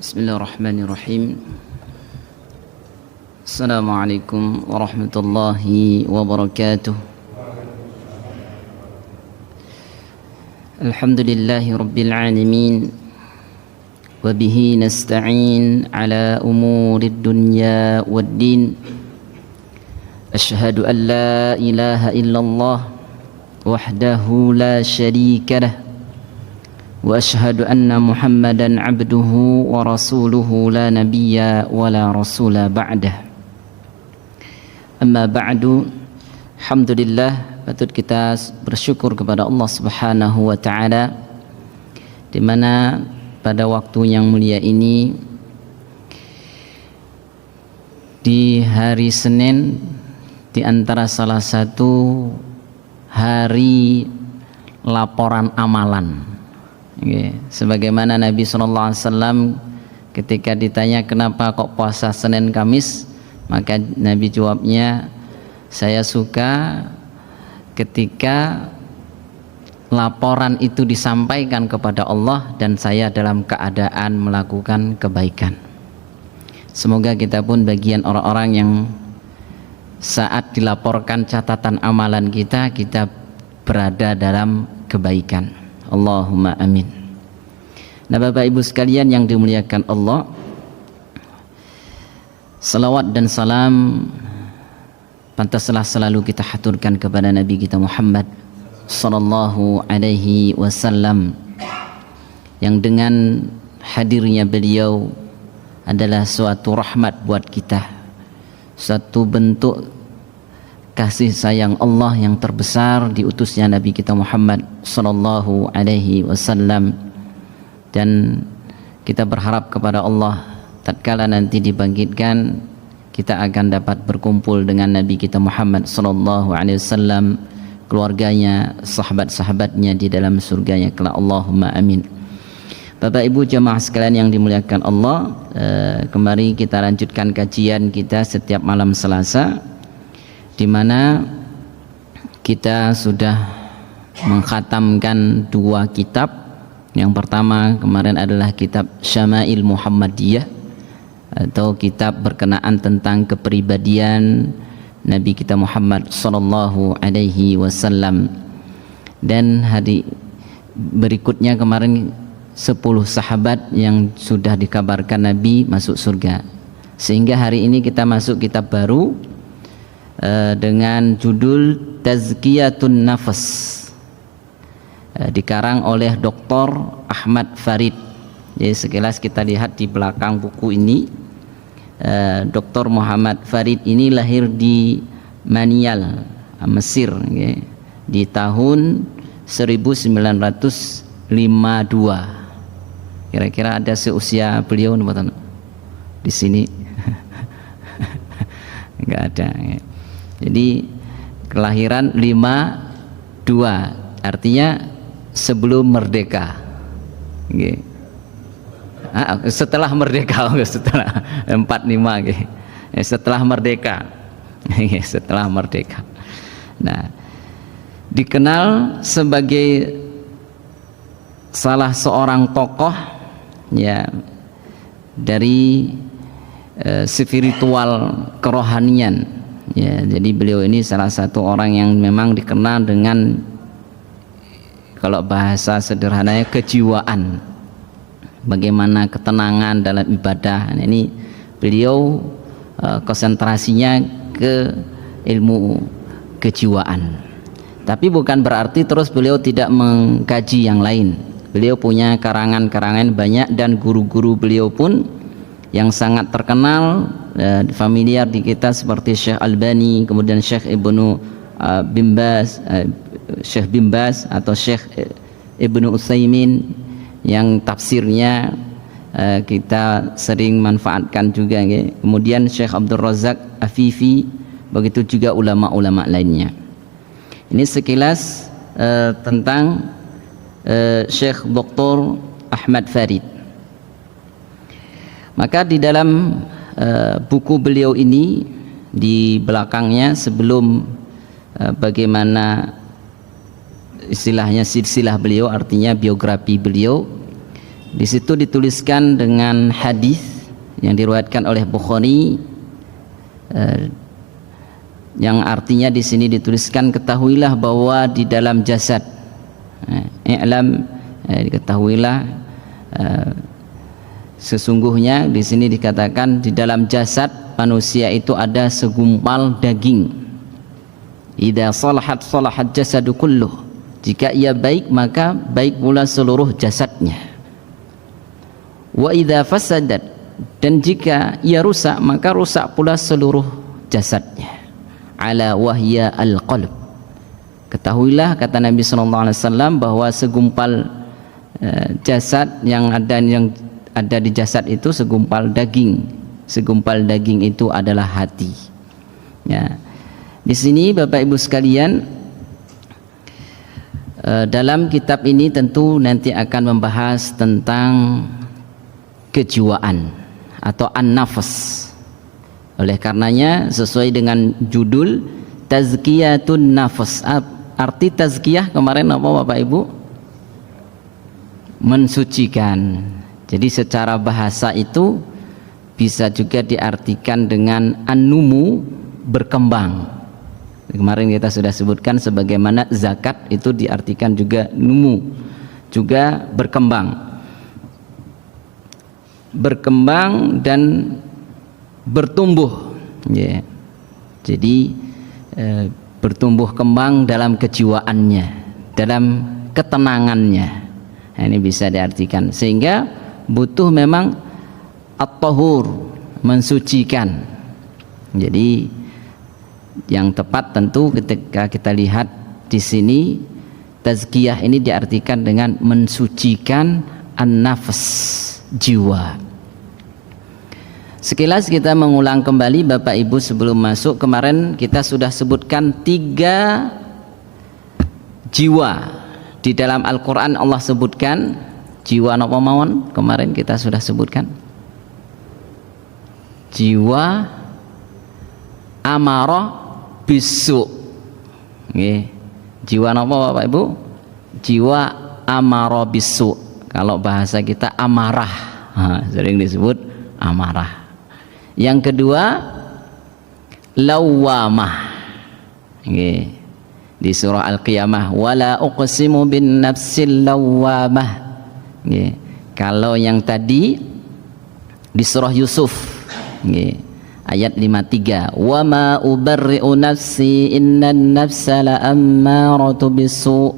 Bismillahirrahmanirrahim. Assalamualaikum warahmatullahi wabarakatuh. Alhamdulillahi rabbil alamin. Wa bihi nasta'in ala umurid dunya waddin. Ashhadu an la ilaha illallah wahdahu la syarika lah. Wa ashhadu anna Muhammadan abduhu wa rasuluhu la nabiyya wa la rasula ba'dah. Amma ba'du, alhamdulillah, patut kita bersyukur kepada Allah Subhanahu wa taala di mana pada waktu yang mulia ini di hari Senin di antara salah satu hari laporan amalan. Sebagaimana Nabi SAW ketika ditanya kenapa kok puasa Senin Kamis, maka Nabi jawabnya, saya suka ketika laporan itu disampaikan kepada Allah dan saya dalam keadaan melakukan kebaikan. Semoga kita pun bagian orang-orang yang saat dilaporkan catatan amalan kita berada dalam kebaikan. Allahumma amin. Nah, Bapak Ibu sekalian yang dimuliakan Allah, salawat dan salam pantaslah selalu kita haturkan kepada Nabi kita Muhammad sallallahu alaihi wasallam, yang dengan hadirnya beliau adalah suatu rahmat buat kita, suatu bentuk kasih sayang Allah yang terbesar diutusnya Nabi kita Muhammad sallallahu alaihi wasallam. Dan kita berharap kepada Allah tatkala nanti dibangkitkan kita akan dapat berkumpul dengan Nabi kita Muhammad sallallahu alaihi wasallam, keluarganya, sahabat-sahabatnya di dalam surganya kelak. Allahumma amin. Bapak Ibu jamaah sekalian yang dimuliakan Allah, kembali kita lanjutkan kajian kita setiap malam Selasa, di mana kita sudah mengkhatamkan dua kitab. Yang pertama kemarin adalah kitab Syama'il Muhammadiyah, atau kitab berkenaan tentang kepribadian Nabi kita Muhammad sallallahu alaihi wasallam. Dan hari berikutnya kemarin 10 sahabat yang sudah dikabarkan Nabi masuk surga. Sehingga hari ini kita masuk kitab baru dengan judul Tazkiyatun Nafas, dikarang oleh Dr. Ahmad Farid. Jadi sekilas kita lihat di belakang buku ini, Dr. Muhammad Farid ini lahir di Manial, Mesir, di tahun 1952. Kira-kira ada seusia beliau di sini? Enggak ada. Jadi kelahiran 52, artinya sebelum merdeka. Setelah merdeka, setelah 45, setelah merdeka. Setelah merdeka. Nah, dikenal sebagai salah seorang tokoh ya dari spiritual kerohanian. Ya, jadi beliau ini salah satu orang yang memang dikenal dengan, kalau bahasa sederhananya, kejiwaan, bagaimana ketenangan dalam ibadah. Nah, ini beliau konsentrasinya ke ilmu kejiwaan. Tapi bukan berarti terus beliau tidak mengkaji yang lain. Beliau punya karangan-karangan banyak, dan guru-guru beliau pun yang sangat terkenal, familiar di kita, seperti Syekh Albani, kemudian Syekh Ibnu Syekh Bimbas atau Syekh Ibnu Utsaimin, yang tafsirnya kita sering manfaatkan juga. Kemudian Syekh Abdul Razak Afifi, begitu juga ulama-ulama lainnya. Ini sekilas tentang Syekh Dr. Ahmad Farid. Maka di dalam buku beliau ini, di belakangnya sebelum bagaimana istilahnya silsilah beliau, artinya biografi beliau, Di situ dituliskan dengan hadis yang diriwayatkan oleh Bukhari, yang artinya di sini dituliskan, ketahuilah bahwa di dalam jasad, ketahuilah sesungguhnya, di sini dikatakan di dalam jasad manusia itu ada segumpal daging. Idza salahat salahat jasadu kulluh. Jika ia baik maka baik pula seluruh jasadnya. Wa idza fasadat, dan jika ia rusak maka rusak pula seluruh jasadnya. Ala wahya al-qalb. Ketahuilah, kata Nabi SAW, bahwa segumpal jasad yang ada di jasad itu segumpal daging. Segumpal daging itu adalah hati. Ya. Di sini Bapak Ibu sekalian, dalam kitab ini tentu nanti akan membahas tentang kejiwaan atau an-nafs. Oleh karenanya sesuai dengan judul Tazkiyatun Nafs. Arti tazkiyah kemarin apa Bapak Ibu? Mensucikan. Jadi secara bahasa itu bisa juga diartikan dengan an-numu, berkembang. Kemarin kita sudah sebutkan sebagaimana zakat itu diartikan juga numu, juga berkembang. Berkembang dan bertumbuh, ya. Jadi bertumbuh kembang dalam kejiwaannya, dalam ketenangannya. Nah, ini bisa diartikan, sehingga butuh memang at-tahur, mensucikan. Jadi yang tepat tentu ketika kita lihat di sini, tazkiyah ini diartikan dengan mensucikan an-nafs, jiwa. Sekilas kita mengulang kembali Bapak Ibu sebelum masuk. Kemarin kita sudah sebutkan 3 jiwa di dalam Al-Quran. Allah sebutkan jiwa napa mawon, kemarin kita sudah sebutkan jiwa amarah bisu. Jiwa napa Bapak Ibu? Jiwa amarah bisu. Kalau bahasa kita amarah, sering disebut amarah. Yang kedua lawamah. Di surah Al-Qiyamah, wala uqsimu bin nafsil lawamah. Kalau yang tadi di surah Yusuf, ayat 53, wa ma ubarri'u nafsi innan nafsa la'ammaratu bisu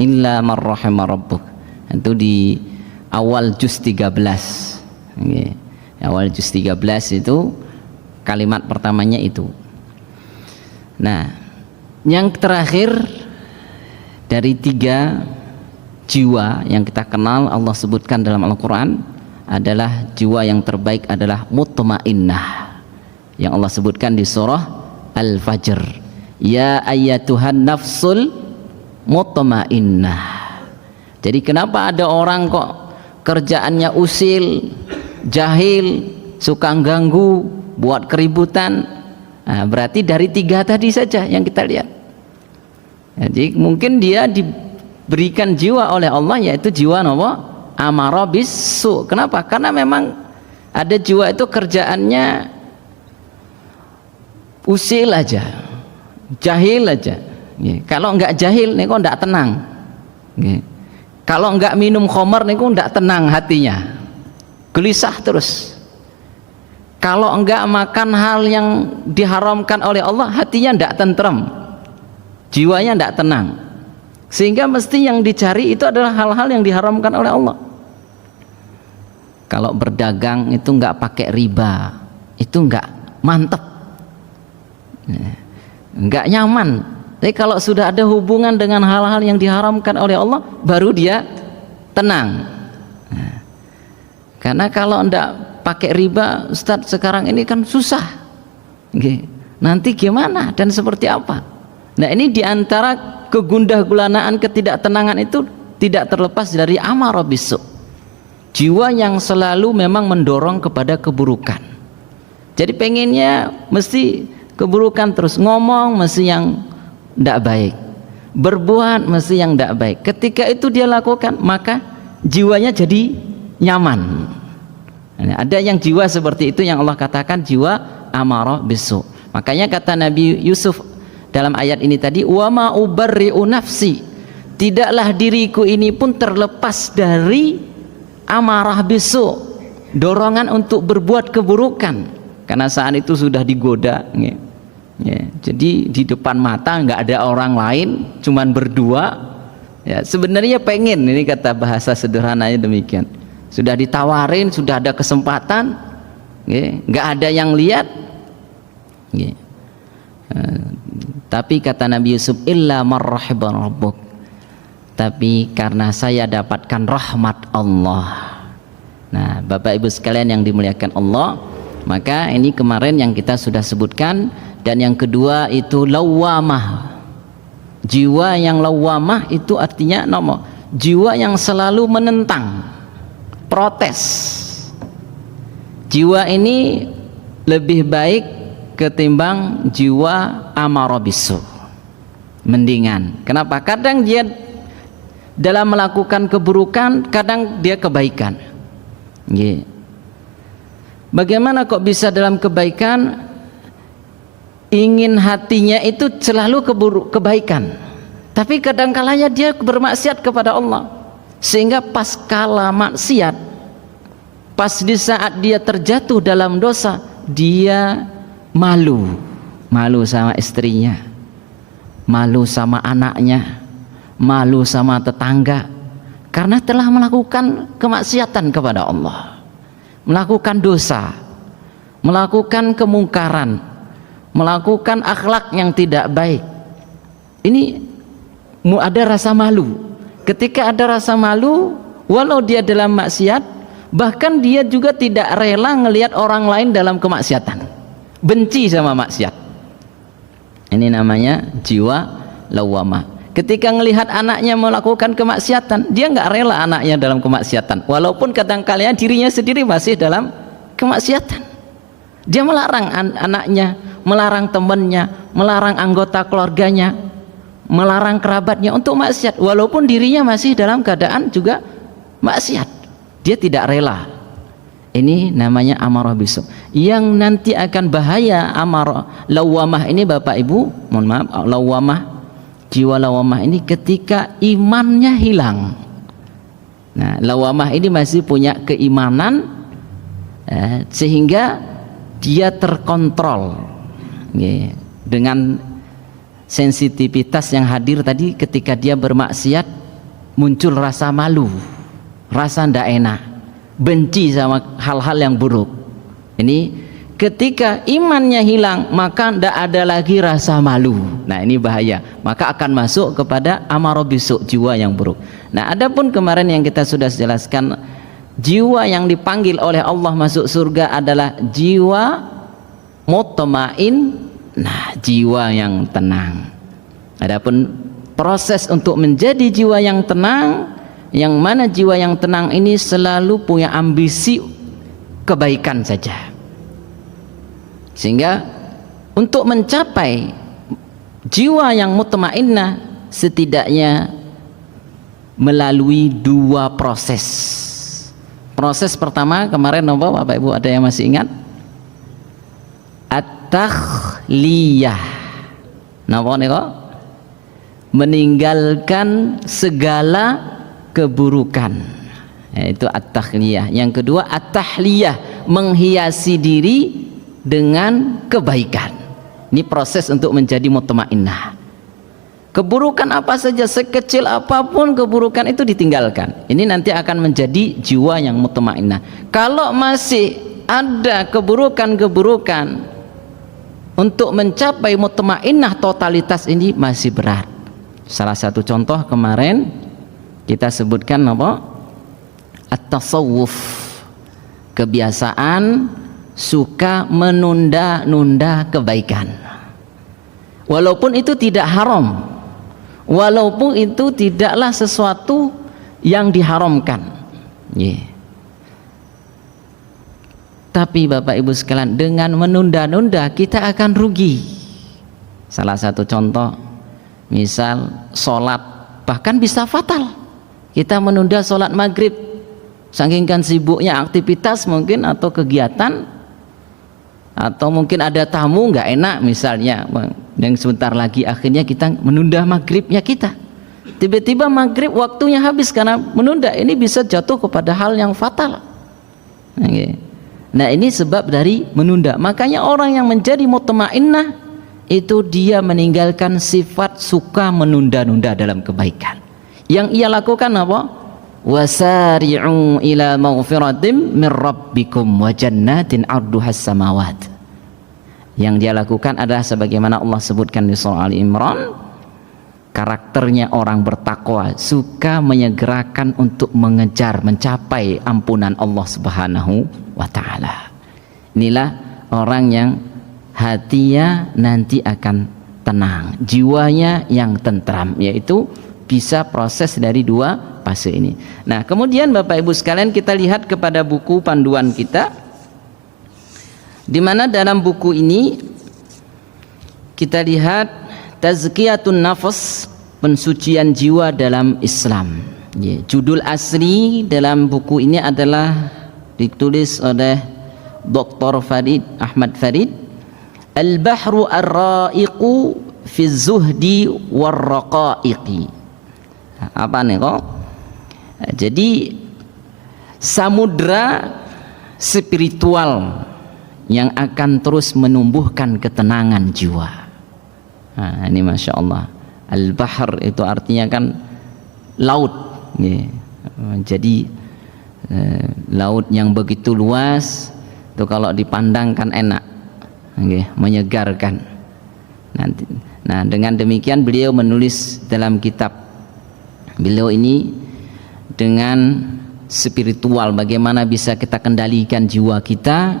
illa man rahima rabbuk. Itu di awal juz 13. Awal juz 13 itu kalimat pertamanya itu. Nah, yang terakhir dari 3 jiwa yang kita kenal Allah sebutkan dalam Al-Quran adalah jiwa yang terbaik adalah mutmainnah, yang Allah sebutkan di surah Al-Fajr, ya ayyatuhan nafsul mutmainnah. Jadi kenapa ada orang kok kerjaannya usil, jahil, suka ganggu, buat keributan? Nah, berarti dari 3 tadi saja yang kita lihat. Jadi mungkin dia diberikan jiwa oleh Allah, yaitu jiwa apa? Amarah bisu. Kenapa? Karena memang ada jiwa itu kerjaannya usil aja, jahil aja. Kalau enggak jahil nih kok enggak tenang. Kalau enggak minum khamar nih kok enggak tenang hatinya, gelisah terus. Kalau enggak makan hal yang diharamkan oleh Allah, hatinya enggak tentram, jiwanya enggak tenang. Sehingga mesti yang dicari itu adalah hal-hal yang diharamkan oleh Allah. Kalau berdagang itu enggak pakai riba, itu enggak mantep, enggak nyaman. Tapi kalau sudah ada hubungan dengan hal-hal yang diharamkan oleh Allah, baru dia tenang. Karena kalau enggak pakai riba, Ustadz, sekarang ini kan susah. Nanti gimana dan seperti apa? Nah, ini diantara kegundah gulanaan, ketidaktenangan itu tidak terlepas dari amarah bisu. Jiwa yang selalu memang mendorong kepada keburukan. Jadi pengennya mesti keburukan terus, ngomong mesti yang tidak baik, berbuat mesti yang tidak baik. Ketika itu dia lakukan, maka jiwanya jadi nyaman. Ada yang jiwa seperti itu yang Allah katakan jiwa amarah bisu. Makanya kata Nabi Yusuf dalam ayat ini tadi, wa ma ubarri'u nafsi, tidaklah diriku ini pun terlepas dari amarah bisu, dorongan untuk berbuat keburukan, karena saat itu sudah digoda. Jadi di depan mata nggak ada orang lain, cuman berdua. Sebenarnya pengen, ini kata bahasa sederhananya demikian. Sudah ditawarin, sudah ada kesempatan, nggak ada yang lihat. Tapi kata Nabi Yusuf, illa marhaban rabbuk, tapi karena saya dapatkan rahmat Allah. Nah, Bapak Ibu sekalian yang dimuliakan Allah, maka ini kemarin yang kita sudah sebutkan. Dan yang kedua itu lawamah. Jiwa yang lawamah itu artinya jiwa yang selalu menentang, protes. Jiwa ini lebih baik ketimbang jiwa amarah bisu, mendingan. Kenapa? Kadang dia dalam melakukan keburukan, kadang dia kebaikan. Bagaimana kok bisa dalam kebaikan? Ingin hatinya itu selalu kebaikan, tapi kadang-kalanya dia bermaksiat kepada Allah, sehingga pas kala maksiat, pas di saat dia terjatuh dalam dosa, dia malu sama istrinya, malu sama anaknya, malu sama tetangga, karena telah melakukan kemaksiatan kepada Allah, melakukan dosa, melakukan kemungkaran, melakukan akhlak yang tidak baik. Ini ada rasa malu. Ketika ada rasa malu, walau dia dalam maksiat, bahkan dia juga tidak rela ngelihat orang lain dalam kemaksiatan, benci sama maksiat. Ini namanya jiwa lawamah. Ketika melihat anaknya melakukan kemaksiatan, dia nggak rela anaknya dalam kemaksiatan, walaupun kadang-kadang dirinya sendiri masih dalam kemaksiatan. Dia melarang anaknya, melarang temannya, melarang anggota keluarganya, melarang kerabatnya untuk maksiat, walaupun dirinya masih dalam keadaan juga maksiat. Dia tidak rela. Ini namanya amarah bisu, yang nanti akan bahaya. Amarah lawamah ini Bapak Ibu, mohon maaf, lawamah, jiwa lawamah ini ketika imannya hilang. Nah, lawamah ini masih punya keimanan, sehingga dia terkontrol dengan sensitivitas yang hadir tadi. Ketika dia bermaksiat, muncul rasa malu, rasa ndak enak, benci sama hal-hal yang buruk. Ini ketika imannya hilang, maka ndak ada lagi rasa malu. Nah, ini bahaya, maka akan masuk kepada amarah bisu, jiwa yang buruk. Nah, adapun kemarin yang kita sudah jelaskan, jiwa yang dipanggil oleh Allah masuk surga adalah jiwa mutmain, nah, jiwa yang tenang. Adapun proses untuk menjadi jiwa yang tenang, yang mana jiwa yang tenang ini selalu punya ambisi kebaikan saja, sehingga untuk mencapai jiwa yang mutmainnah setidaknya melalui dua proses. Proses pertama kemarin apa Bapak Ibu, ada yang masih ingat? At-takhliyah. Napa nih kok? Meninggalkan segala keburukan. Itu at-takhliyah. Yang kedua at-tahliyah, menghiasi diri dengan kebaikan. Ini proses untuk menjadi mutmainnah. Keburukan apa saja, sekecil apapun keburukan itu ditinggalkan. Ini nanti akan menjadi jiwa yang mutmainnah. Kalau masih ada keburukan-keburukan, untuk mencapai mutmainnah totalitas ini masih berat. Salah satu contoh kemarin kita sebutkan apa? At-tasawuf, kebiasaan suka menunda-nunda kebaikan, walaupun itu tidak haram, walaupun itu tidaklah sesuatu yang diharamkan. Tapi Bapak Ibu sekalian, dengan menunda-nunda kita akan rugi. Salah satu contoh, misal sholat, bahkan bisa fatal. Kita menunda sholat maghrib Saking kan sibuknya aktivitas mungkin atau kegiatan, atau mungkin ada tamu nggak enak misalnya, yang sebentar lagi akhirnya kita menunda maghribnya kita. Tiba-tiba maghrib waktunya habis karena menunda, ini bisa jatuh kepada hal yang fatal. Nah ini sebab dari menunda. Makanya orang yang menjadi mutmainnah itu dia meninggalkan sifat suka menunda-nunda dalam kebaikan. Yang ia lakukan apa? Wasari'u ila maghfiratim min rabbikum wa jannatin 'arduhas samawat. Yang dia lakukan adalah sebagaimana Allah sebutkan di surah Ali Imran, karakternya orang bertakwa, suka menyegerakan untuk mengejar, mencapai ampunan Allah Subhanahu wa taala. Inilah orang yang hatinya nanti akan tenang, jiwanya yang tentram, yaitu bisa proses dari dua fase ini. Nah, kemudian Bapak Ibu sekalian, kita lihat kepada buku panduan kita, di mana dalam buku ini kita lihat Tazkiyatun Nafs, pensucian jiwa dalam Islam. Judul asli dalam buku ini adalah ditulis oleh Dr. Farid Ahmad Farid, Al-Bahru Ar-Ra'iqu fi Zuhdi War-Raqa'iqi. Apa nih kok? Jadi samudra spiritual yang akan terus menumbuhkan ketenangan jiwa. Nah, ini Masya Allah. Al-Bahr itu artinya kan laut. Jadi laut yang begitu luas itu kalau dipandang kan enak, menyegarkan. Nah, dengan demikian beliau menulis dalam kitab beliau ini dengan spiritual, bagaimana bisa kita kendalikan jiwa kita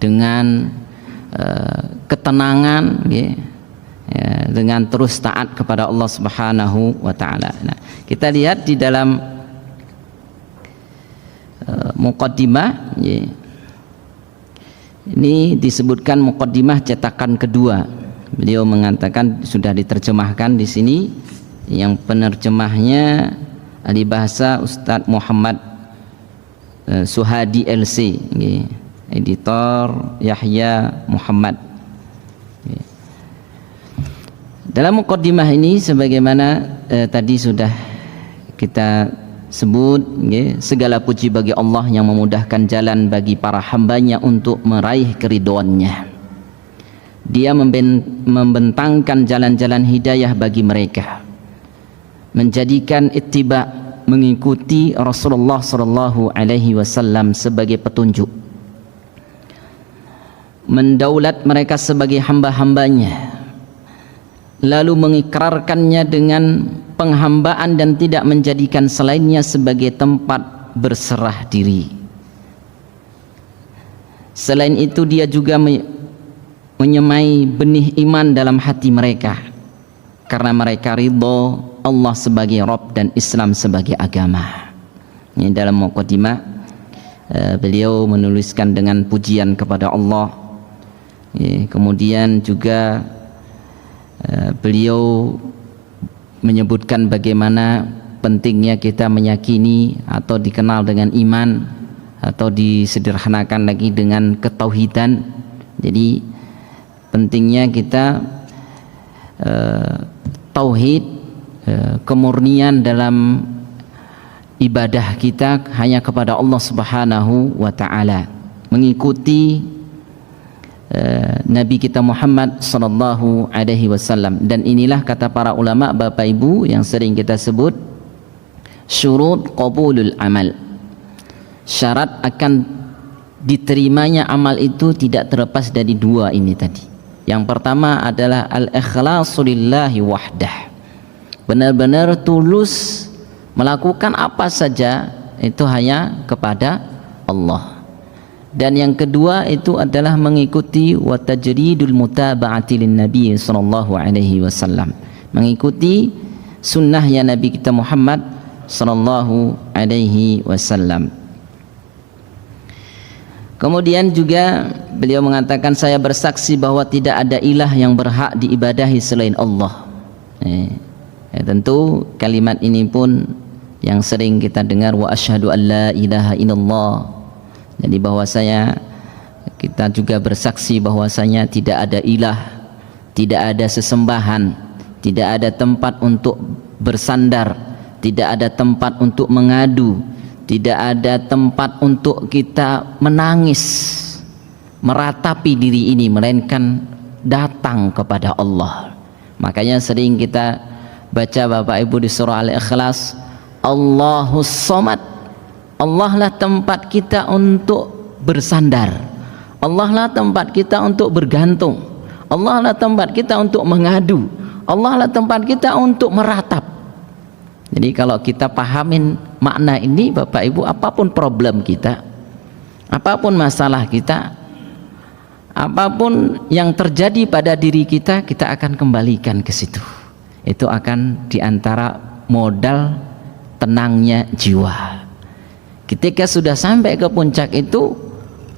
dengan ketenangan, dengan terus taat kepada Allah Subhanahu wa taala. Nah, kita lihat di dalam muqaddimah, ini disebutkan muqaddimah cetakan kedua. Beliau mengatakan sudah diterjemahkan di sini, yang penerjemahnya ahli bahasa Ustadz Muhammad Suhadi LC, editor Yahya Muhammad. Dalam muqaddimah ini sebagaimana tadi sudah kita sebut, segala puji bagi Allah yang memudahkan jalan bagi para hambanya untuk meraih keridhoannya. Dia membentangkan jalan-jalan hidayah bagi mereka, menjadikan ittiba, mengikuti Rasulullah sallallahu alaihi wasallam sebagai petunjuk, mendaulat mereka sebagai hamba-hambanya, lalu mengikrarkannya dengan penghambaan dan tidak menjadikan selainnya sebagai tempat berserah diri. Selain itu dia juga menyemai benih iman dalam hati mereka, karena mereka ridho Allah sebagai Rabb dan Islam sebagai agama. Ini dalam muqaddimah beliau menuliskan dengan pujian kepada Allah. Kemudian juga beliau menyebutkan bagaimana pentingnya kita meyakini atau dikenal dengan iman, atau disederhanakan lagi dengan ketauhidan. Jadi pentingnya kita tauhid, kemurnian dalam ibadah kita hanya kepada Allah Subhanahu wa taala, mengikuti Nabi kita Muhammad sallallahu alaihi wasallam. Dan inilah kata para ulama Bapak Ibu yang sering kita sebut syurut qabulul amal. Syarat akan diterimanya amal itu tidak terlepas dari dua ini tadi. Yang pertama adalah al-ikhlasu lillahi wahdah, benar-benar tulus melakukan apa saja itu hanya kepada Allah. Dan yang kedua itu adalah mengikuti wa tajridul mutaba'ati lin nabi sallallahu alaihi wasallam, mengikuti sunnahnya Nabi kita Muhammad sallallahu alaihi wasallam. Kemudian juga beliau mengatakan, saya bersaksi bahwa tidak ada ilah yang berhak diibadahi selain Allah. Tentu kalimat ini pun yang sering kita dengar, wa asyhadu an la ilaha illallah. Jadi bahwasanya kita juga bersaksi bahwasanya tidak ada ilah, tidak ada sesembahan, tidak ada tempat untuk bersandar, tidak ada tempat untuk mengadu, tidak ada tempat untuk kita menangis, meratapi diri ini, melainkan datang kepada Allah. Makanya sering kita baca Bapak Ibu di surah Al-Ikhlas, Allahus Somad. Allah lah tempat kita untuk bersandar, Allah lah tempat kita untuk bergantung, Allah lah tempat kita untuk mengadu, Allah lah tempat kita untuk meratap. Jadi kalau kita pahamin makna ini Bapak Ibu, apapun problem kita, apapun masalah kita, apapun yang terjadi pada diri kita, kita akan kembalikan ke situ. Itu akan diantara modal tenangnya jiwa. Ketika sudah sampai ke puncak itu,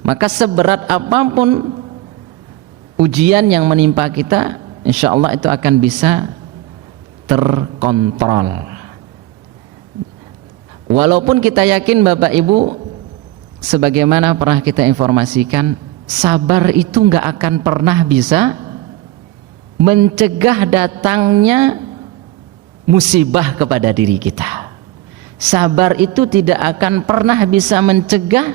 maka seberat apapun ujian yang menimpa kita, insya Allah itu akan bisa terkontrol. Walaupun kita yakin Bapak Ibu, sebagaimana pernah kita informasikan, sabar itu nggak akan pernah bisa mencegah datangnya musibah kepada diri kita. Sabar itu tidak akan pernah bisa mencegah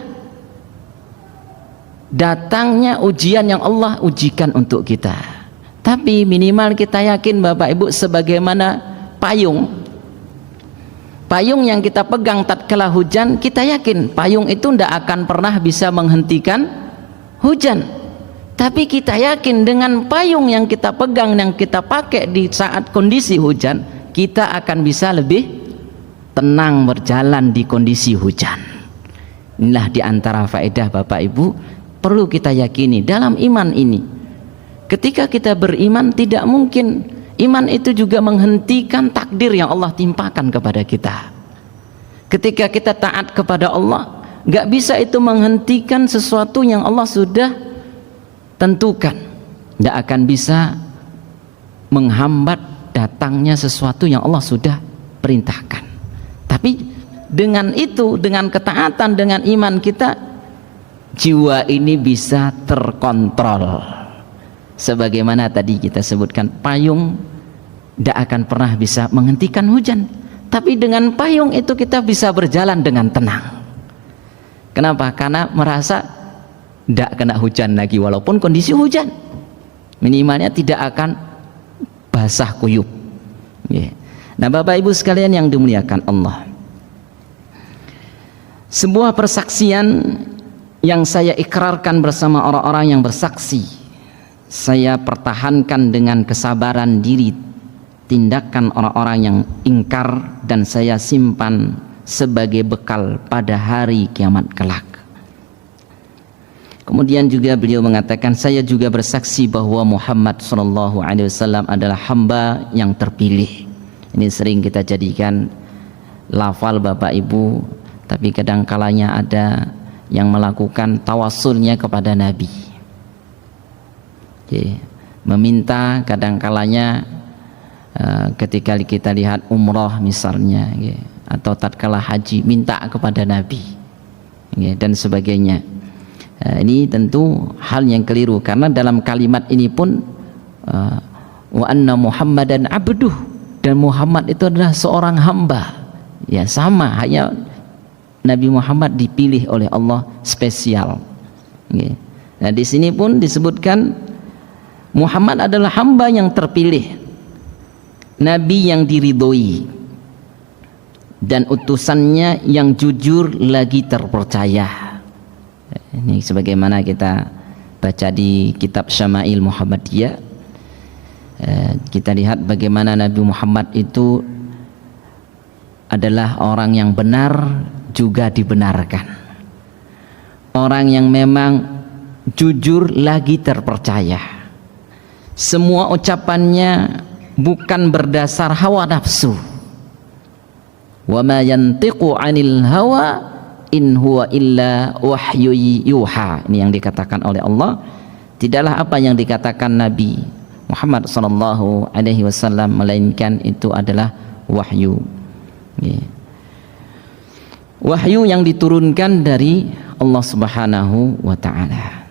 datangnya ujian yang Allah ujikan untuk kita. Tapi minimal kita yakin Bapak Ibu, sebagaimana payung yang kita pegang tatkala hujan, kita yakin payung itu tidak akan pernah bisa menghentikan hujan. Tapi kita yakin dengan payung yang kita pegang, yang kita pakai di saat kondisi hujan, kita akan bisa lebih tenang berjalan di kondisi hujan. Inilah diantara faedah Bapak Ibu perlu kita yakini dalam iman ini. Ketika kita beriman, tidak mungkin iman itu juga menghentikan takdir yang Allah timpakan kepada kita. Ketika kita taat kepada Allah, nggak bisa itu menghentikan sesuatu yang Allah sudah tentukan. Nggak akan bisa menghambat datangnya sesuatu yang Allah sudah perintahkan. Tapi dengan itu, dengan ketaatan, dengan iman kita, jiwa ini bisa terkontrol. Sebagaimana tadi kita sebutkan, payung tidak akan pernah bisa menghentikan hujan, tapi dengan payung itu kita bisa berjalan dengan tenang. Kenapa? Karena merasa tidak kena hujan lagi, walaupun kondisi hujan, minimalnya tidak akan basah kuyup. Nah Bapak Ibu sekalian yang dimuliakan Allah, sebuah persaksian yang saya ikrarkan bersama orang-orang yang bersaksi, saya pertahankan dengan kesabaran diri tindakan orang-orang yang ingkar, dan saya simpan sebagai bekal pada hari kiamat kelak. Kemudian juga beliau mengatakan, saya juga bersaksi bahwa Muhammad SAW adalah hamba yang terpilih. Ini sering kita jadikan lafal Bapak Ibu, tapi kadang kalanya ada yang melakukan tawasulnya kepada Nabi. Meminta kadang kalanya ketika kita lihat umroh misalnya, atau tatkala haji, minta kepada Nabi dan sebagainya. Ini tentu hal yang keliru, karena dalam kalimat ini pun wa anna Muhammadan abduh, dan Muhammad itu adalah seorang hamba. Ya sama, hanya Nabi Muhammad dipilih oleh Allah spesial. Nah di sini pun disebutkan Muhammad adalah hamba yang terpilih, Nabi yang diridhoi, dan utusannya yang jujur lagi terpercaya. Ini sebagaimana kita baca di kitab Syama'il Muhammadiyah, kita lihat bagaimana Nabi Muhammad itu adalah orang yang benar juga dibenarkan, orang yang memang jujur lagi terpercaya. Semua ucapannya bukan berdasar hawa nafsu. Wa ma yantiqu 'anil hawa in huwa illa wahyu yuha. Ini yang dikatakan oleh Allah. Tidaklah apa yang dikatakan Nabi Muhammad SAW melainkan itu adalah wahyu. wahyu yang diturunkan dari Allah Subhanahu wa taala.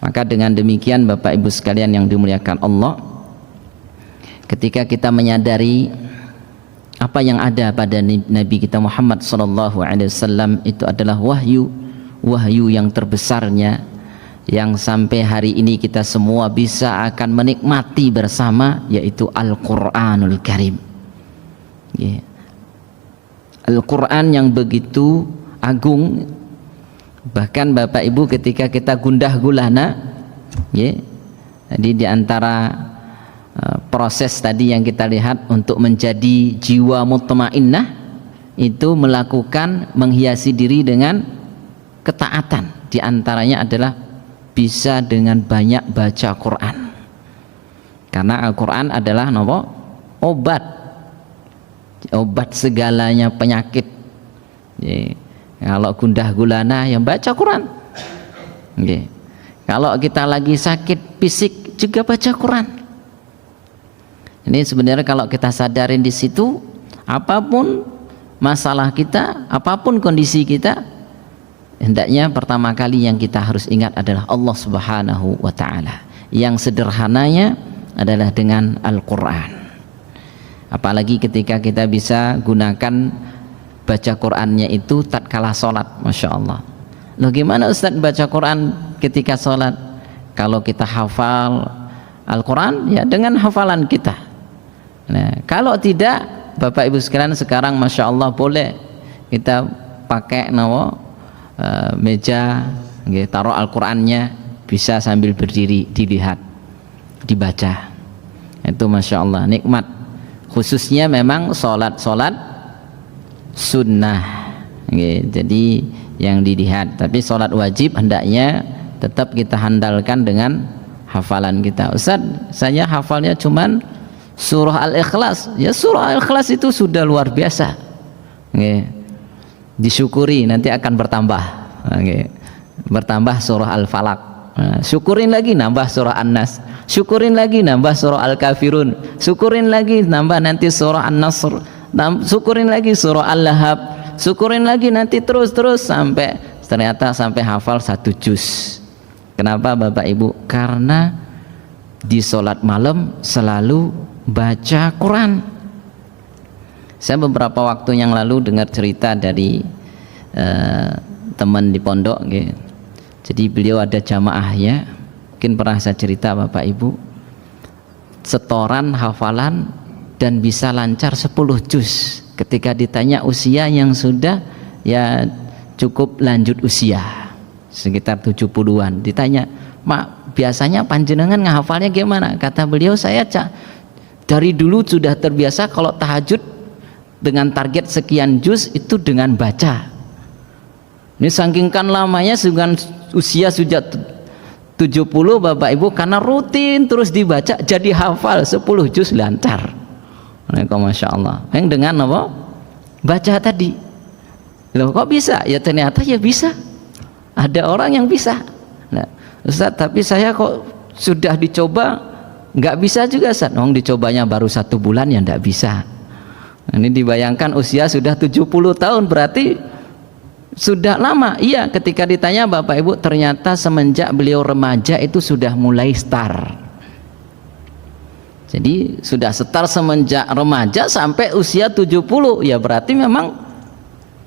Maka dengan demikian Bapak Ibu sekalian yang dimuliakan Allah, ketika kita menyadari apa yang ada pada Nabi kita Muhammad sallallahu alaihi wasallam itu adalah wahyu yang terbesarnya, yang sampai hari ini kita semua bisa akan menikmati bersama, yaitu Al-Qur'anul Karim. Al-Quran yang begitu agung, bahkan Bapak Ibu ketika kita gundah gulana, jadi di antara proses tadi yang kita lihat untuk menjadi jiwa mutmainnah itu menghiasi diri dengan ketaatan. Di antaranya adalah bisa dengan banyak baca Quran, karena Al-Quran adalah obat segalanya penyakit. Kalau gundah gulana yang baca Quran. Kalau kita lagi sakit fisik juga baca Quran. Ini sebenarnya kalau kita sadarin di situ, apapun masalah kita, apapun kondisi kita, hendaknya pertama kali yang kita harus ingat adalah Allah Subhanahu wa taala. Yang sederhananya adalah dengan Al-Quran. Apalagi ketika kita bisa gunakan baca Qur'annya itu tatkala sholat, Masya Allah. Loh gimana Ustaz baca Qur'an ketika sholat? Kalau kita hafal Al-Quran, ya dengan hafalan kita. Nah, kalau tidak, Bapak Ibu sekalian sekarang Masya Allah boleh kita pakai meja, taruh Al-Qurannya, bisa sambil berdiri dilihat, dibaca. Itu Masya Allah nikmat. Khususnya memang sholat sunnah, jadi yang dilihat. Tapi sholat wajib hendaknya tetap kita handalkan dengan hafalan kita. Ustaz, saya hafalnya cuman surah Al-Ikhlas. Ya surah Al-Ikhlas itu sudah luar biasa. Disyukuri, nanti akan bertambah. Bertambah surah Al-Falaq. Syukurin lagi nambah surah An-Nas, syukurin lagi nambah surah Al-Kafirun, syukurin lagi nambah nanti surah An-Nasr, syukurin lagi surah Al-Lahab, syukurin lagi nanti terus sampai ternyata sampai hafal 1 juz. Kenapa Bapak Ibu? Karena di sholat malam selalu baca Quran. Saya beberapa waktu yang lalu dengar cerita dari teman di pondok, jadi beliau ada jamaahnya, mungkin pernah saya cerita Bapak Ibu, setoran hafalan dan bisa lancar 10 juz. Ketika ditanya usia yang sudah ya cukup lanjut usia, sekitar 70-an, ditanya, "Mak, biasanya panjenengan ngehafalnya gimana?" Kata beliau, "Saya dari dulu sudah terbiasa kalau tahajud dengan target sekian juz itu dengan baca." Ini saking lamanya dengan usia sudah 70 Bapak Ibu, karena rutin terus dibaca jadi hafal 10 juz lancar. Masya Allah. Yang dengan apa? Baca tadi. Loh kok bisa? Ya ternyata ya bisa. Ada orang yang bisa. Nah, Ustaz, tapi saya kok sudah dicoba nggak bisa juga Ustaz. Dicobanya baru 1 bulan ya nggak bisa. Ini dibayangkan usia sudah 70 tahun, berarti sudah lama. Iya, ketika ditanya Bapak Ibu, ternyata semenjak beliau remaja itu sudah mulai start. Jadi sudah start semenjak remaja sampai usia 70. Ya berarti memang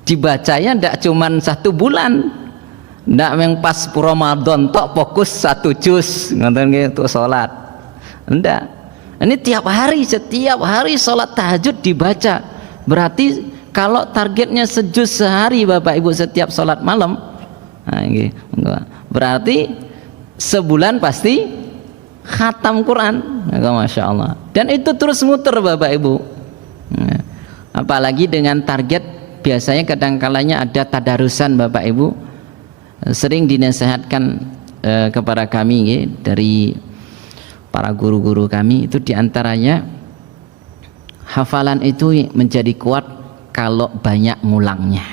dibacanya tidak cuma 1 bulan, tidak memang pas Ramadan tok fokus 1 juz nonton gitu sholat. Enggak, ini setiap hari sholat tahajud dibaca. Berarti kalau targetnya sejuz sehari Bapak Ibu setiap sholat malam, berarti sebulan pasti khatam Quran. Masya Allah. Dan itu terus muter Bapak Ibu. Apalagi dengan target, biasanya kadang-kalanya ada tadarusan Bapak Ibu. Sering dinasihatkan kepada kami dari para guru-guru kami, itu diantaranya hafalan itu menjadi kuat kalau banyak ngulangnya.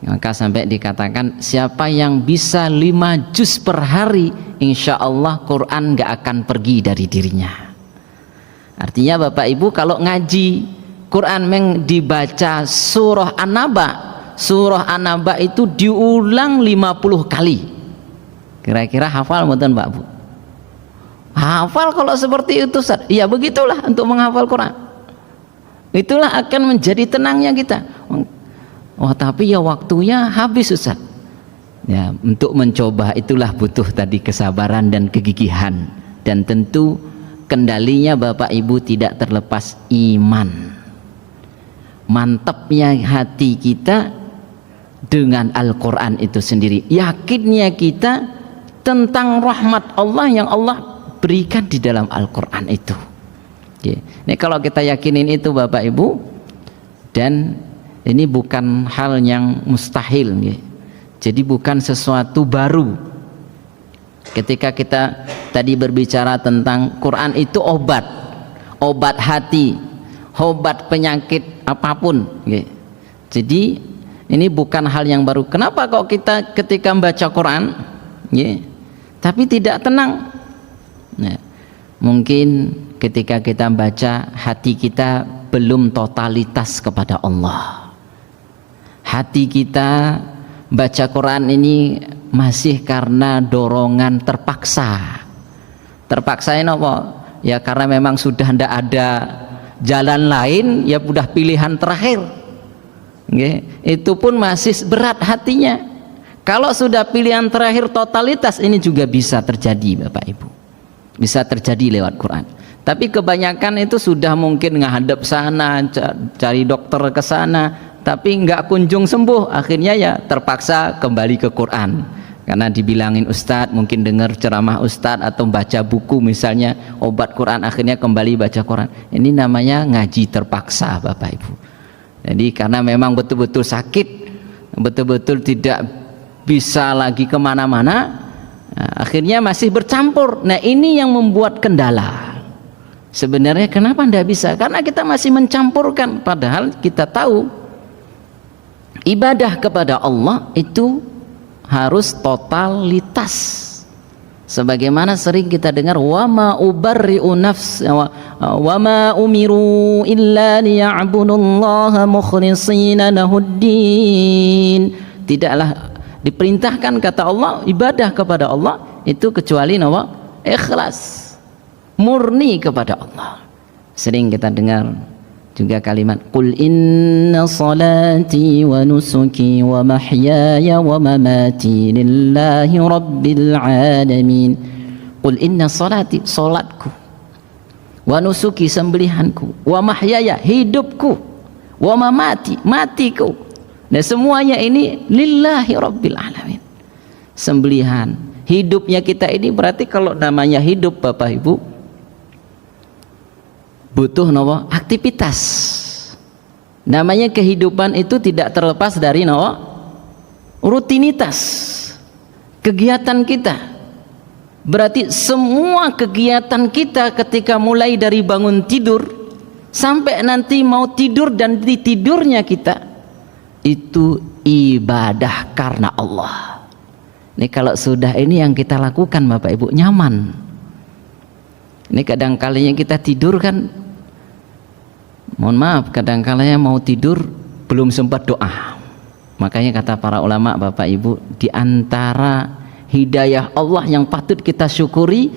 Maka sampai dikatakan siapa yang bisa 5 juz per hari, insya Allah Quran gak akan pergi dari dirinya. Artinya Bapak Ibu kalau ngaji Quran meng dibaca surah An-Naba. Surah An-Naba itu diulang 50 kali. Kira-kira hafal mboten Pak Bu? Hafal kalau seperti itu Ustaz. Ya begitulah untuk menghafal Quran. Itulah akan menjadi tenangnya kita. Oh tapi ya waktunya habis Ustaz. Ya, untuk mencoba itulah butuh tadi kesabaran dan kegigihan, dan tentu kendalinya Bapak Ibu tidak terlepas iman. Mantapnya hati kita dengan Al-Quran itu sendiri, yakinnya kita tentang rahmat Allah yang Allah berikan di dalam Al-Quran itu. Ini kalau kita yakinin itu Bapak Ibu, dan ini bukan hal yang mustahil, jadi bukan sesuatu baru. Ketika kita tadi berbicara tentang Quran itu obat hati, obat penyakit apapun. Jadi ini bukan hal yang baru. Kenapa kok kita ketika membaca Quran, tapi tidak tenang? Mungkin ketika kita membaca, hati kita belum totalitas kepada Allah. Hati kita baca Quran ini masih karena dorongan terpaksa. Terpaksa ini apa? Ya karena memang sudah tidak ada jalan lain, ya udah pilihan terakhir. Itu pun masih berat hatinya. Kalau sudah pilihan terakhir totalitas, ini juga bisa terjadi Bapak Ibu. Bisa terjadi lewat Quran. Tapi kebanyakan itu sudah mungkin menghadap sana, cari dokter ke sana, tapi nggak kunjung sembuh, akhirnya ya terpaksa kembali ke Quran karena dibilangin Ustadz, mungkin dengar ceramah Ustadz atau baca buku misalnya obat Quran, akhirnya kembali baca Quran. Ini namanya ngaji terpaksa Bapak Ibu. Jadi karena memang betul-betul sakit, betul-betul tidak bisa lagi kemana-mana, akhirnya masih bercampur. Nah ini yang membuat kendala. Sebenarnya kenapa tidak bisa? Karena kita masih mencampurkan, padahal kita tahu ibadah kepada Allah itu harus totalitas. Sebagaimana sering kita dengar, wa ma ubarri'u nafsi wa ma umiru illa liya'budullaha mukhlishina lahuddin. Tidaklah diperintahkan kata Allah ibadah kepada Allah itu kecuali ikhlas, murni kepada Allah. Sering kita dengar juga kalimat qul inna salati wa nusuki wa mahyaya wa mamati lillahi rabbil alamin. Qul inna salati, salatku, wa nusuki, sembelihanku, wa mahyaya, hidupku, wa mamati, matiku. Nah semuanya ini lillahi rabbil alamin. Sembelihan, hidupnya kita ini berarti kalau namanya hidup Bapak Ibu butuh aktivitas. Namanya kehidupan itu tidak terlepas dari rutinitas kegiatan kita. Berarti semua kegiatan kita ketika mulai dari bangun tidur sampai nanti mau tidur dan di tidurnya kita itu ibadah karena Allah. Ini kalau sudah ini yang kita lakukan Bapak Ibu, nyaman. Ini kadang kalinya kita tidur kan, mohon maaf, kadang kalanya mau tidur belum sempat doa. Makanya kata para ulama Bapak Ibu, di antara hidayah Allah yang patut kita syukuri,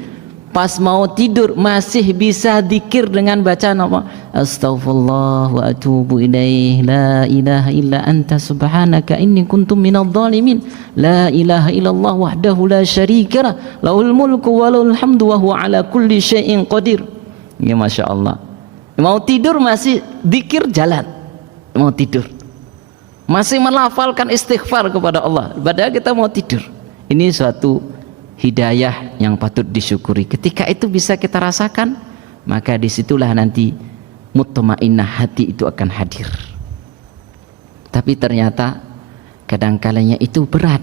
pas mau tidur masih bisa zikir dengan baca astaghfirullah wa atubu ilaih, la ilaha illa anta subhanaka inni kuntum minadh dhalimin, la ilaha illallah wahdahu la syarikalah lahul mulku wa lahul hamdu wa huwa ala kulli syai'in qadir. Ya Masya Allah. Mau tidur masih zikir jalan, mau tidur masih melafalkan istighfar kepada Allah padahal kita mau tidur. Ini suatu hidayah yang patut disyukuri. Ketika itu bisa kita rasakan, maka disitulah nanti mutmainnah hati itu akan hadir. Tapi ternyata kadang-kalanya itu berat.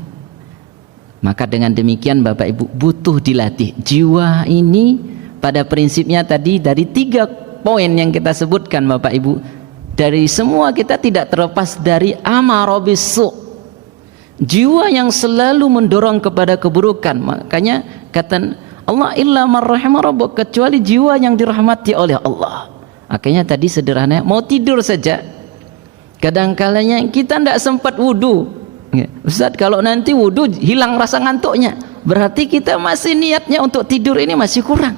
Maka dengan demikian Bapak Ibu butuh dilatih. Jiwa ini pada prinsipnya tadi dari 3 poin yang kita sebutkan Bapak Ibu, dari semua kita tidak terlepas dari amara bisu', jiwa yang selalu mendorong kepada keburukan. Makanya kata Allah illa man rahima rabbuk, kecuali jiwa yang dirahmati oleh Allah. Makanya tadi sederhana, mau tidur saja kadang-kalanya kita tidak sempat wudu. Ustaz, kalau nanti wudu hilang rasa ngantuknya, berarti kita masih niatnya untuk tidur ini masih kurang.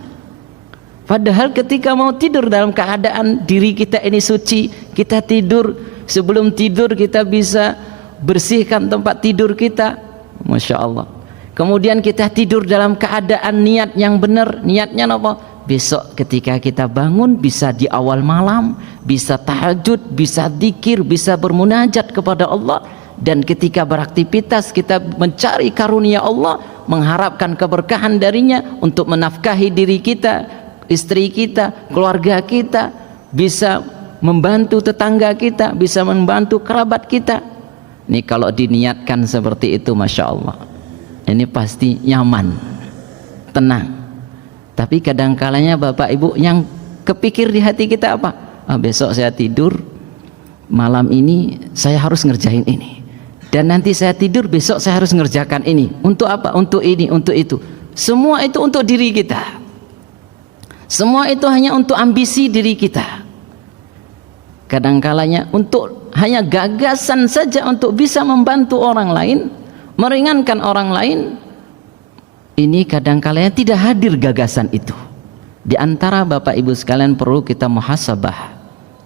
Padahal ketika mau tidur dalam keadaan diri kita ini suci, kita tidur, sebelum tidur kita bisa bersihkan tempat tidur kita, Masya Allah. Kemudian kita tidur dalam keadaan niat yang benar. Niatnya apa? Besok ketika kita bangun bisa di awal malam, bisa tahajud, bisa zikir, bisa bermunajat kepada Allah. Dan ketika beraktivitas kita mencari karunia Allah, mengharapkan keberkahan darinya untuk menafkahi diri kita, istri kita, keluarga kita, bisa membantu tetangga kita, bisa membantu kerabat kita. Ini kalau diniatkan seperti itu, Masya Allah, ini pasti nyaman, tenang. Tapi kadang-kalanya Bapak Ibu yang kepikir di hati kita apa? Besok saya tidur, malam ini saya harus ngerjain ini, dan nanti saya tidur besok saya harus ngerjakan ini. Untuk apa? Untuk ini, untuk itu. Semua itu untuk diri kita. Semua itu hanya untuk ambisi diri kita. Kadang-kalanya untuk hanya gagasan saja untuk bisa membantu orang lain, meringankan orang lain. Ini kadang-kalanya tidak hadir gagasan itu. Di antara Bapak Ibu sekalian perlu kita muhasabah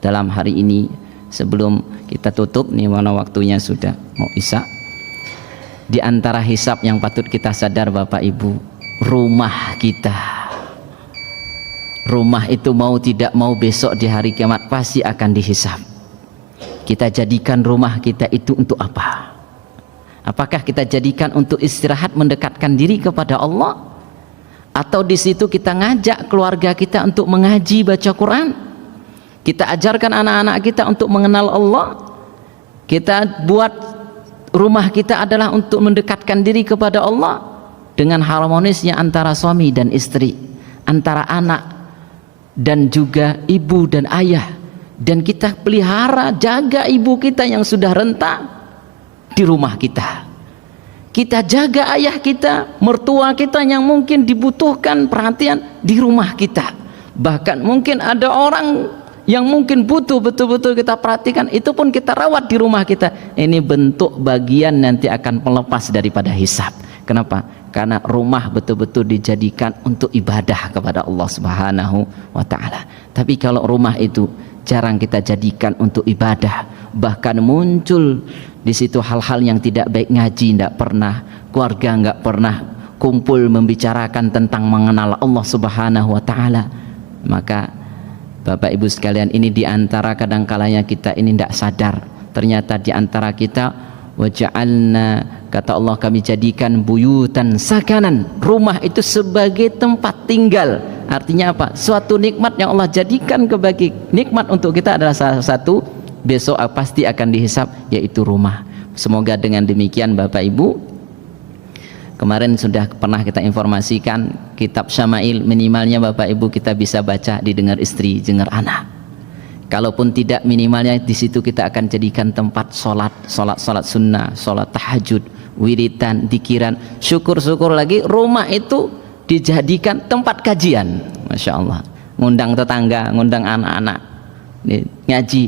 dalam hari ini sebelum kita tutup nih, mana waktunya sudah mau isya. Di antara hisab yang patut kita sadar Bapak Ibu, rumah kita. Rumah itu mau tidak mau besok di hari kiamat pasti akan dihisab. Kita jadikan rumah kita itu untuk apa? Apakah kita jadikan untuk istirahat, mendekatkan diri kepada Allah, atau di situ kita ngajak keluarga kita untuk mengaji, baca Quran? Kita ajarkan anak-anak kita untuk mengenal Allah. Kita buat rumah kita adalah untuk mendekatkan diri kepada Allah dengan harmonisnya antara suami dan istri, antara anak dan juga ibu dan ayah. Dan kita pelihara, jaga ibu kita yang sudah renta di rumah kita. Kita jaga ayah kita, mertua kita yang mungkin dibutuhkan perhatian di rumah kita. Bahkan mungkin ada orang yang mungkin butuh betul-betul kita perhatikan, itu pun kita rawat di rumah kita. Ini bentuk bagian nanti akan melepas daripada hisab. Kenapa? Karena rumah betul-betul dijadikan untuk ibadah kepada Allah Subhanahu wa ta'ala. Tapi kalau rumah itu jarang kita jadikan untuk ibadah, bahkan muncul di situ hal-hal yang tidak baik, ngaji tidak pernah, keluarga nggak pernah kumpul membicarakan tentang mengenal Allah Subhanahu wa ta'ala, maka Bapak Ibu sekalian, ini diantara kadang-kalanya kita ini tidak sadar, ternyata diantara kita waja'alna, kata Allah, kami jadikan buyutan sakanan, rumah itu sebagai tempat tinggal. Artinya apa? Suatu nikmat yang Allah jadikan sebagai nikmat untuk kita adalah salah satu besok pasti akan dihisab, yaitu rumah. Semoga dengan demikian Bapak Ibu, kemarin sudah pernah kita informasikan kitab Syama'il minimalnya Bapak Ibu kita bisa baca, didengar istri, dengar anak. Kalaupun tidak, minimalnya di situ kita akan jadikan tempat sholat sunnah, sholat tahajud, wiridan, dikiran. Syukur-syukur lagi rumah itu dijadikan tempat kajian, Masya Allah. Ngundang tetangga, ngundang anak-anak ngaji.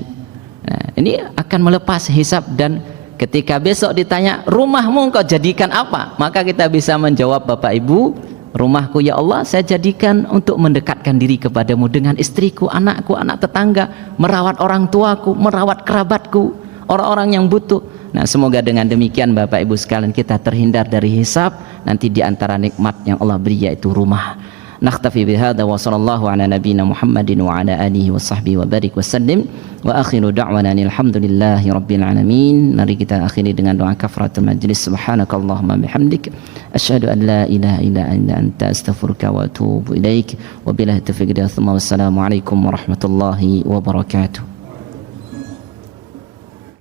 Nah, ini akan melepas hisab, dan ketika besok ditanya rumahmu engkau jadikan apa, maka kita bisa menjawab, Bapak Ibu, rumahku ya Allah saya jadikan untuk mendekatkan diri kepadamu dengan istriku, anakku, anak tetangga, merawat orang tuaku, merawat kerabatku, orang-orang yang butuh. Nah, semoga dengan demikian Bapak Ibu sekalian kita terhindar dari hisab nanti di antara nikmat yang Allah beri, yaitu rumah. Nakhtafi bihadza wa sallallahu ala nabiyyina Muhammadin wa ala alihi wa sahbihi wa barik wa sallim wa akhiru da'wana alhamdulillahi rabbil alamin. Mari kita akhiri dengan doa kafaratul majlis. Subhanakallahumma bihamdik asyhadu an la ilaha illa anta astaghfiruka wa atubu ilaik. Wabillahi taufiq. Wassalamu alaikum warahmatullahi wabarakatuh.